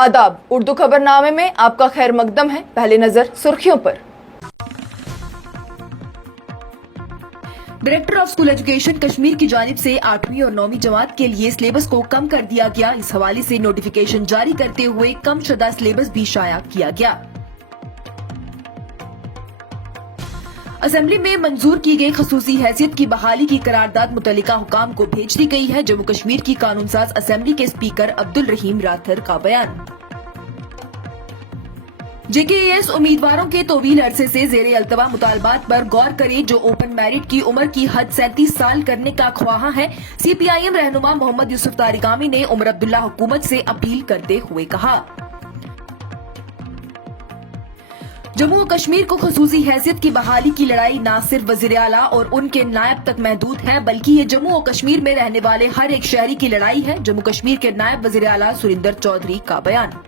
आदाब। उर्दू खबरनामे में आपका खैर मकदम है। पहले नजर सुर्खियों पर। Director of school education Kashmir की जानिब से 8वीं और 9वीं जमात के लिए सिलेबस को कम कर दिया गया। इस हवाले से नोटिफिकेशन जारी करते हुए कम शुदा सिलेबस भी शाया किया गया। असेंबली में मंजूर की गई खसूसी हैसियत की बहाली की करारदाद मुतल्लिका हुकाम को भेज दी गई है। जम्मू कश्मीर की कानून साज असेंबली के स्पीकर अब्दुल रहीम राथर का बयान। JKAS उम्मीदवारों के तवील अरसे से जेरे अल्तवा मुतालबात पर गौर करे। जो ओपन मेरिट की उम्र की हद 37 साल करने का ख्वाहा है। CPIM रहनुमा मोहम्मद यूसुफ तारिगामी ने उमर अब्दुल्ला हुकूमत से अपील करते हुए कहा, जम्मू और कश्मीर को खसूसी हैसियत की बहाली की लड़ाई न सिर्फ वजीर आला और उनके नायब तक महदूद है, बल्कि ये जम्मू और कश्मीर में रहने वाले हर एक शहरी की लड़ाई है। जम्मू कश्मीर के नायब वजीर आला सुरिंदर चौधरी का बयान।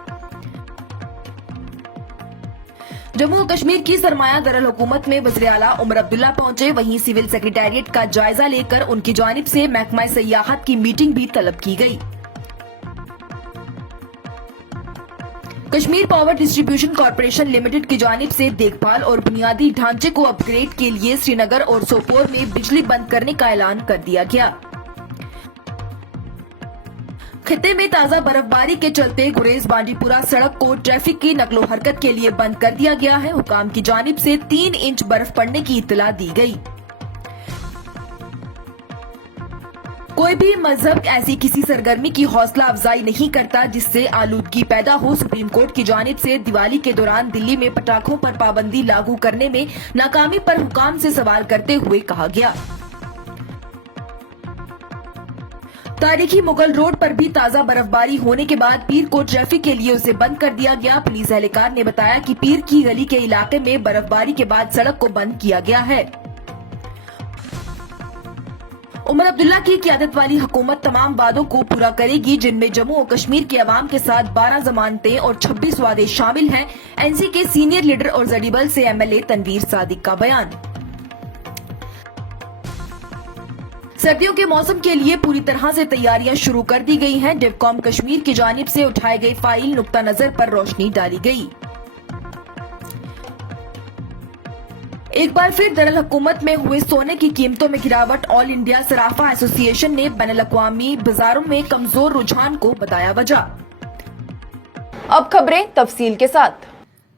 जम्मू और कश्मीर की सरमाया दरअल हुकूमत में वज़ीर आला उमर अब्दुल्ला पहुंचे। वहीं सिविल सेक्रेटेरिएट का जायजा लेकर उनकी जानिब से महकमा सयाहत की मीटिंग भी तलब की गई। Kashmir power distribution corporation limited की जानिब से देखभाल और बुनियादी ढांचे को अपग्रेड के लिए श्रीनगर और सोपोर में बिजली बंद करने का ऐलान कर दिया गया। खित्ते में ताजा बर्फबारी के चलते गुरेज बांडीपुरा सड़क को ट्रैफिक की नकलो हरकत के लिए बंद कर दिया गया है। हुकाम की जानिब से 3 इंच बर्फ पड़ने की इत्तला दी गई। कोई भी मजहब ऐसी किसी सरगर्मी की हौसला अफजाई नहीं करता जिससे आलूदगी पैदा हो। सुप्रीम कोर्ट की जानिब से दिवाली के दौरान दिल्ली में पटाखों पर पाबंदी लागू करने में नाकामी पर हुकाम से सवाल करते हुए कहा गया। तारीखी मुगल रोड पर भी ताजा बर्फबारी होने के बाद पीर को ट्रैफिक के लिए उसे बंद कर दिया गया। पुलिस एहलकार ने बताया कि पीर की गली के इलाके में बर्फबारी के बाद सड़क को बंद किया गया है। उमर अब्दुल्ला की क़यादत वाली हुकूमत तमाम वादों को पूरा करेगी जिनमें जम्मू और कश्मीर के अवाम के साथ 12 जमानतें और 26 वादे शामिल हैं। NC के सीनियर लीडर और जडीबल से MLA तनवीर सादिक का बयान। सर्दियों के मौसम के लिए पूरी तरह से तैयारियां शुरू कर दी गई हैं। डिवकॉम कश्मीर की जानिब से उठाए गए फाइल नुक्ता नजर पर रोशनी डाली गई। एक बार फिर दरअल हुकूमत में हुए सोने की कीमतों में गिरावट। ऑल इंडिया सराफा एसोसिएशन ने बैनुल-अक़वामी बाजारों में कमजोर रुझान को बताया वजह। अब खबरें तफसील के साथ।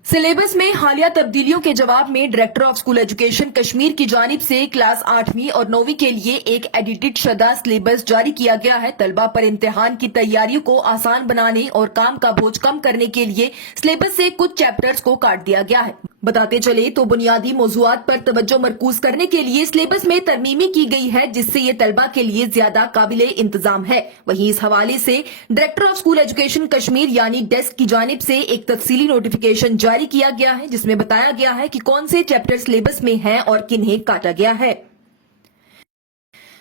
सिलेबस में हालिया तब्दीलियों के जवाब में director of school education Kashmir की जानिब से क्लास 8वीं और 9वीं के लिए एक एडिटेड शुदा सिलेबस जारी किया गया है। तलबा पर इम्तिहान की तैयारियों को आसान बनाने और काम का बोझ कम करने के लिए सिलेबस से कुछ चैप्टर्स को काट दिया गया है। बताते चले तो बुनियादी मौज़ूआत पर तवज्जो मरकूज करने के लिए सिलेबस में तरमीमी की गई है जिससे ये तलबा के लिए ज्यादा काबिले इंतजाम है। वहीं इस हवाले से director of school education Kashmir यानी डेस्क की जानिब से एक तफसीली नोटिफिकेशन जारी किया गया है जिसमें बताया गया है कि कौन से चैप्टर सिलेबस में हैं और किन्हें काटा गया है।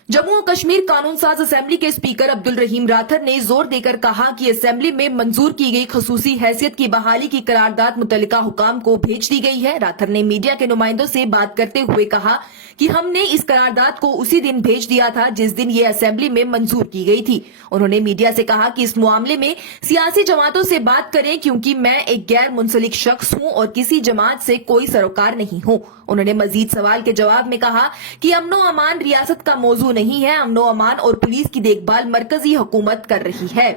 जम्मू और कश्मीर कानून साज असेंबली के स्पीकर अब्दुल रहीम राथर ने जोर देकर कहा कि असेंबली में मंजूर की गई खसूसी हैसियत की बहाली की करारदाद मुतल्लिका हुकाम को भेज दी गई है। राथर ने मीडिया के नुमाइंदों से बात करते हुए कहा कि हमने इस करारदाद को उसी दिन भेज दिया था जिस दिन ये असेंबली में मंजूर की गई थी। उन्होंने मीडिया से कहा कि इस मामले में सियासी जमातों से बात करें क्योंकि मैं एक गैर मुंसलिक शख्स हूं और किसी जमात से कोई सरोकार नहीं हूं। उन्होंने मजीद सवाल के जवाब में कहा कि अमनो अमान रियासत का मौजू नहीं है। अमनो अमान और पुलिस की देखभाल मरकजी हुकूमत कर रही है।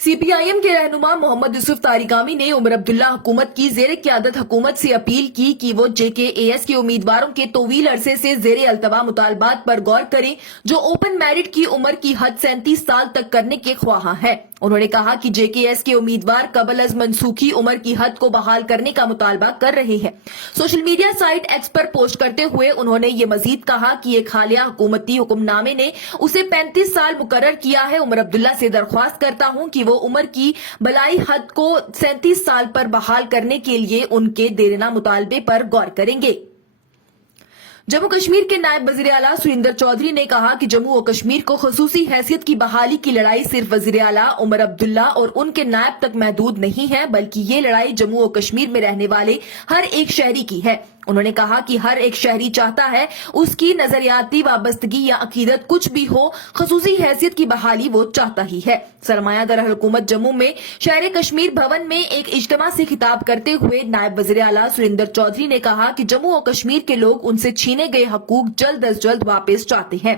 CPIM के रहनुमा मोहम्मद यूसुफ तारिगामी ने उमर अब्दुल्ला हुकूमत की जेर क़यादत हुकूमत से अपील की कि वो JKAS के उम्मीदवारों के तवील अरसे से जेर अल्तवा मुतालबात पर गौर करें जो ओपन मेरिट की उम्र की हद 37 साल तक करने के ख्वाहा है। उन्होंने कहा कि JKAS के उम्मीदवार कबल अज मनसूखी उम्र की हद को बहाल करने का मुतालबा कर रहे हैं। सोशल मीडिया साइट X पर पोस्ट करते हुए उन्होंने ये मजीद कहा कि एक हालिया हुकूमती हुक्मनामे ने उसे 35 साल मुकर्रर किया है। उमर अब्दुल्ला से दरख्वास्त करता हूं कि वो उम्र की बलाई हद को 37 साल पर बहाल करने के लिए उनके देरना मुतालबे पर गौर करेंगे। जम्मू कश्मीर के नायब वज़ीर आला सुरिंदर चौधरी ने कहा कि जम्मू और कश्मीर को खसूसी हैसियत की बहाली की लड़ाई सिर्फ वज़ीर आला उमर अब्दुल्ला और उनके नायब तक महदूद नहीं है, बल्कि ये लड़ाई जम्मू और कश्मीर में रहने वाले हर एक शहरी की है। انہوں نے کہا کہ ہر ایک شہری چاہتا ہے اس کی نظریاتی وابستگی یا عقیدت کچھ بھی ہو، خصوصی حیثیت کی بحالی وہ چاہتا ہی ہے۔ سرمایہ دار حکومت جموں میں شہر کشمیر بھون میں ایک اجتماع سے خطاب کرتے ہوئے نائب وزیر اعلیٰ سریندر چودھری نے کہا کہ جموں و کشمیر کے لوگ ان سے چھینے گئے حقوق جلد از جلد واپس چاہتے ہیں۔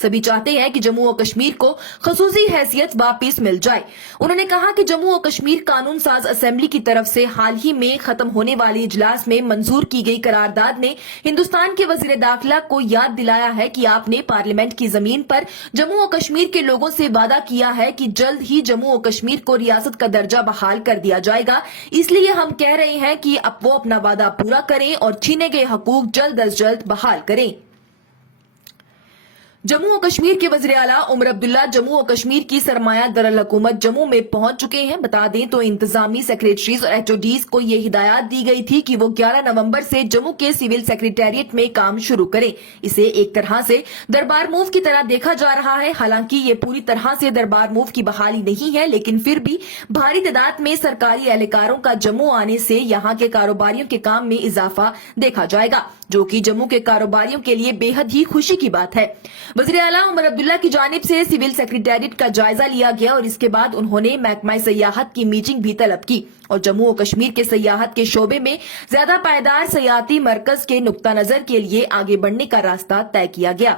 سبھی چاہتے ہیں کہ جموں و کشمیر کو خصوصی حیثیت واپس مل جائے۔ انہوں نے کہا کہ جموں و کشمیر قانون ساز اسمبلی کی طرف سے حال ہی میں ختم ہونے والے اجلاس میں منظور کی گئی قرارداد نے ہندوستان کے وزیر داخلہ کو یاد دلایا ہے کہ آپ نے پارلیمنٹ کی زمین پر جموں و کشمیر کے لوگوں سے وعدہ کیا ہے کہ جلد ہی جموں و کشمیر کو ریاست کا درجہ بحال کر دیا جائے گا، اس لیے ہم کہہ رہے ہیں کہ اب وہ اپنا وعدہ پورا کریں اور چھینے گئے حقوق جلد از جلد بحال کریں۔ جموں و کشمیر کے وزیر اعلیٰ عمر عبداللہ جموں و کشمیر کی سرمایہ دارالحکومت جموں میں پہنچ چکے ہیں۔ بتا دیں تو انتظامی سیکریٹریز اور ایچ.او.ڈیز کو یہ ہدایات دی گئی تھی کہ وہ 11 نومبر سے جموں کے سول سیکریٹریٹ میں کام شروع کریں۔ اسے ایک طرح سے دربار موو کی طرح دیکھا جا رہا ہے۔ حالانکہ یہ پوری طرح سے دربار موو کی بحالی نہیں ہے، لیکن پھر بھی بھاری تعداد میں سرکاری اہلکاروں کا جموں آنے سے یہاں کے کاروباریوں کے کام میں اضافہ دیکھا جائے گا، جو کہ جموں کے کاروباریوں کے لیے بے حد ہی خوشی کی بات ہے۔ وزیر اعلیٰ عمر عبداللہ کی جانب سے سول سیکریٹریٹ کا جائزہ لیا گیا اور اس کے بعد انہوں نے محکمہ سیاحت کی میٹنگ بھی طلب کی اور جموں و کشمیر کے سیاحت کے شعبے میں زیادہ پائیدار سیاحتی مرکز کے نقطہ نظر کے لیے آگے بڑھنے کا راستہ طے کیا گیا۔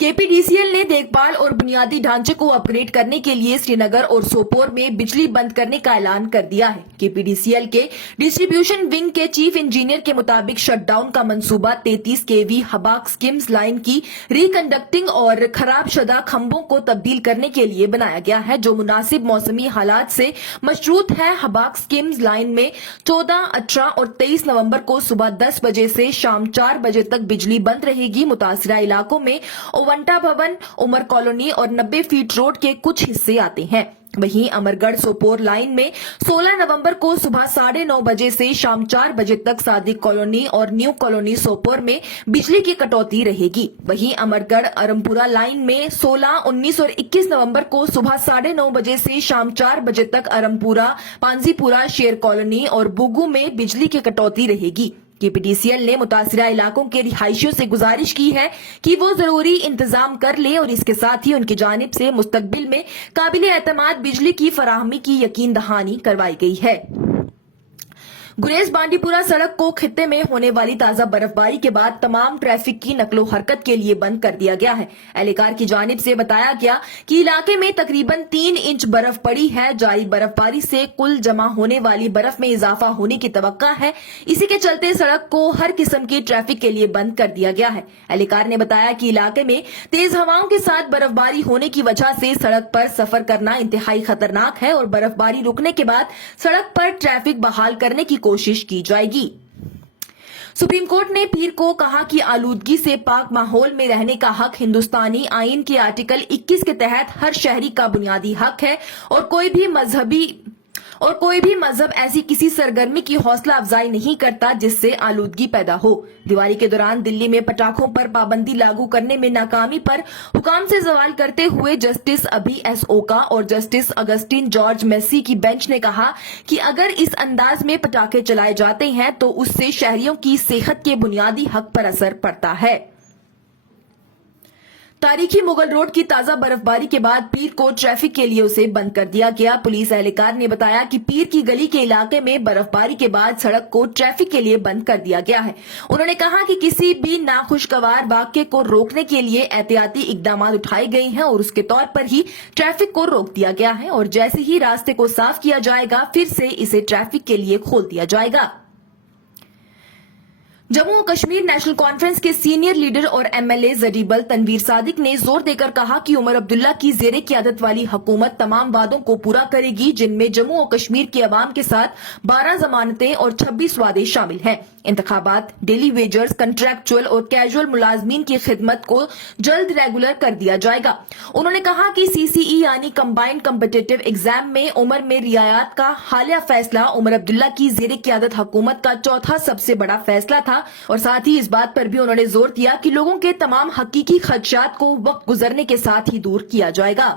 KPDCL نے دیکھ بھال اور بنیادی ڈھانچے کو اپ گریڈ کرنے کے لیے سری نگر اور سوپور میں بجلی بند کرنے کا اعلان کر دیا ہے۔ KPDCL کے ڈسٹریبیوشن ونگ کے چیف انجینئر کے مطابق شٹ ڈاؤن کا منصوبہ 33 kV ہباک سکمز لائن کی ریکنڈکٹنگ اور خراب شدہ کھمبوں کو تبدیل کرنے کے لیے بنایا گیا ہے، جو مناسب موسمی حالات سے مشروط ہے۔ ہباک سکمز لائن میں 14، 18 اور 23 نومبر کو صبح 10 بجے سے شام 4 بجے تک بجلی بند رہے گی۔ متاثرہ علاقوں میں ونٹا بھون، عمر کالونی اور 90 فیٹ روڈ کے کچھ حصے آتے ہیں۔ وہیں امر گڑھ سوپور لائن میں 16 نومبر کو صبح 9:30 بجے سے شام 4 بجے تک صادق کالونی اور نیو کالونی سوپور میں بجلی کی کٹوتی رہے گی۔ وہیں امر گڑھ ارمپورہ لائن میں 16، 19 اور 21 نومبر کو صبح 9:30 بجے سے شام 4 بجے تک ارمپورہ، پانزی پورہ، شیر کالونی اور بوگو میں بجلی کی کٹوتی رہے گی۔ KPDCL نے متاثرہ علاقوں کے رہائشیوں سے گزارش کی ہے کہ وہ ضروری انتظام کر لیں اور اس کے ساتھ ہی ان کی جانب سے مستقبل میں قابل اعتماد بجلی کی فراہمی کی یقین دہانی کروائی گئی ہے۔ گریز بانڈی پورہ سڑک کو خطے میں ہونے والی تازہ برف باری کے بعد تمام ٹریفک کی نقل و حرکت کے لیے بند کر دیا گیا ہے۔ اہلکار کی جانب سے بتایا گیا کہ علاقے میں تقریباً 3 انچ برف پڑی ہے۔ جاری برف باری سے کل جمع ہونے والی برف میں اضافہ ہونے کی توقع ہے۔ اسی کے چلتے سڑک کو ہر قسم کی ٹریفک کے لیے بند کر دیا گیا ہے۔ اہلکار نے بتایا کہ علاقے میں تیز ہواؤں کے ساتھ برف باری ہونے کی وجہ سے سڑک پر سفر کرنا انتہائی خطرناک ہے اور برف باری رکنے کے بعد سڑک پر ٹریفک بحال کرنے کی کوشش کی جائے گی۔ سپریم کورٹ نے پیر کو کہا کہ آلودگی سے پاک ماحول میں رہنے کا حق ہندوستانی آئین کے آرٹیکل 21 کے تحت ہر شہری کا بنیادی حق ہے اور کوئی بھی مذہب ایسی کسی سرگرمی کی حوصلہ افزائی نہیں کرتا جس سے آلودگی پیدا ہو۔ دیوالی کے دوران دلی میں پٹاخوں پر پابندی لاگو کرنے میں ناکامی پر حکام سے سوال کرتے ہوئے جسٹس ابھی ایس اوکا اور جسٹس اگسٹین جارج میسی کی بینچ نے کہا کہ اگر اس انداز میں پٹاخے چلائے جاتے ہیں تو اس سے شہریوں کی صحت کے بنیادی حق پر اثر پڑتا ہے۔ تاریخی مغل روڈ کی تازہ برف باری کے بعد پیر کو ٹریفک کے لیے اسے بند کر دیا گیا۔ پولیس اہلکار نے بتایا کہ پیر کی گلی کے علاقے میں برف باری کے بعد سڑک کو ٹریفک کے لیے بند کر دیا گیا ہے۔ انہوں نے کہا کہ کسی بھی ناخوشگوار واقعے کو روکنے کے لیے احتیاطی اقدامات اٹھائے گئے ہیں اور اس کے طور پر ہی ٹریفک کو روک دیا گیا ہے اور جیسے ہی راستے کو صاف کیا جائے گا پھر سے اسے ٹریفک کے لیے کھول دیا جائے گا۔ جموں و کشمیر نیشنل کانفرنس کے سینئر لیڈر اور MLA زڈیبل تنویر صادق نے زور دے کر کہا کہ عمر عبداللہ کی زیر قیادت والی حکومت تمام وعدوں کو پورا کرے گی جن میں جموں و کشمیر کے عوام کے ساتھ 12 ضمانتیں اور 26 وعدے شامل ہیں۔ انتخابات، ڈیلی ویجرز، کنٹریکچوئل اور کیجول ملازمین کی خدمت کو جلد ریگولر کر دیا جائے گا۔ انہوں نے کہا کہ CCE یعنی کمبائنڈ کمپٹیٹو ایگزام میں عمر میں رعایت کا حالیہ فیصلہ عمر عبداللہ کی زیر قیادت حکومت کا چوتھا سب سے بڑا فیصلہ تھا اور ساتھ ہی اس بات پر بھی انہوں نے زور دیا کہ لوگوں کے تمام حقیقی خدشات کو وقت گزرنے کے ساتھ ہی دور کیا جائے گا۔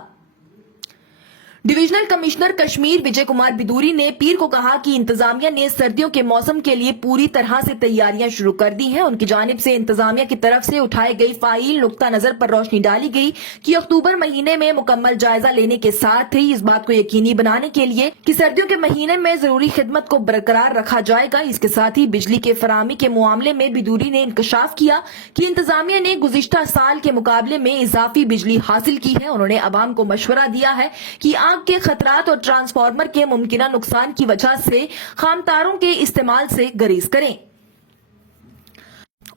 डिविजनल कमिश्नर कश्मीर विजय कुमार बिदूरी ने पीर को कहा कि इंतजामिया ने सर्दियों के मौसम के लिए पूरी तरह से तैयारियां शुरू कर दी हैं। उनकी जानिब से इंतजामिया की तरफ से उठाई गई फाइल नुक्ता नजर पर रोशनी डाली गई कि अक्टूबर महीने में मुकम्मल जायजा लेने के साथ ही इस बात को यकीनी बनाने के लिए कि सर्दियों के महीने में जरूरी खिदमत को बरकरार रखा जाएगा। इसके साथ ही बिजली के फराहमी के मामले में बिदूरी ने इंकशाफ किया कि इंतजामिया ने गुज़िश्ता साल के मुकाबले में इजाफी बिजली हासिल की है। उन्होंने अवाम को मशवरा दिया है कि आग के खतरात और ट्रांसफार्मर के मुमकिना नुकसान की वजह से खाम तारों के इस्तेमाल से गुरेज करें।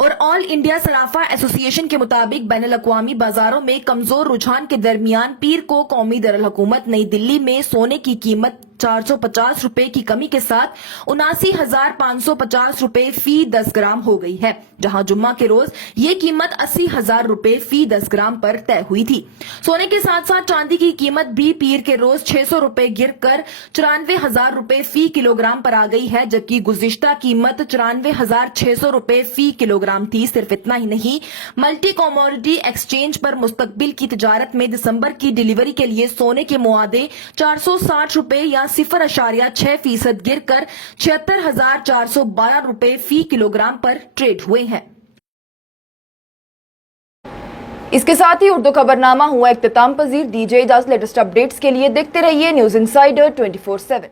और ऑल इंडिया सराफा एसोसिएशन के मुताबिक बैनुल अक़वामी बाजारों में कमजोर रुझान के दरमियान पीर को कौमी दरुल हुकूमत नई दिल्ली में सोने की कीमत 450 रुपए की कमी के साथ 79,550 रुपए फी 10 ग्राम हो गई है, जहां जुम्मा के रोज ये कीमत 80,000 रुपए फी 10 ग्राम पर तय हुई थी। सोने के साथ साथ चांदी की कीमत भी पीर के रोज 600 रुपए गिरकर 94,000 रुपए फी किलोग्राम पर आ गई है, जबकि गुज़िश्ता कीमत 94,600 रुपए फी किलोग्राम थी। सिर्फ इतना ही नहीं, मल्टी कमोडिटी एक्सचेंज पर मुस्तकबिल की तिजारत में दिसंबर की डिलीवरी के लिए सोने के मुआदे 460 रुपए या 0.6% गिरकर 76,412 रुपए फी किलोग्राम पर ट्रेड हुए हैं। इसके साथ ही उर्दू खबरनामा हुआ इख्तिताम पजीर। दीजिए इजाजत। लेटेस्ट अपडेट्स के लिए देखते रहिए न्यूज इंसाइडर 24/7।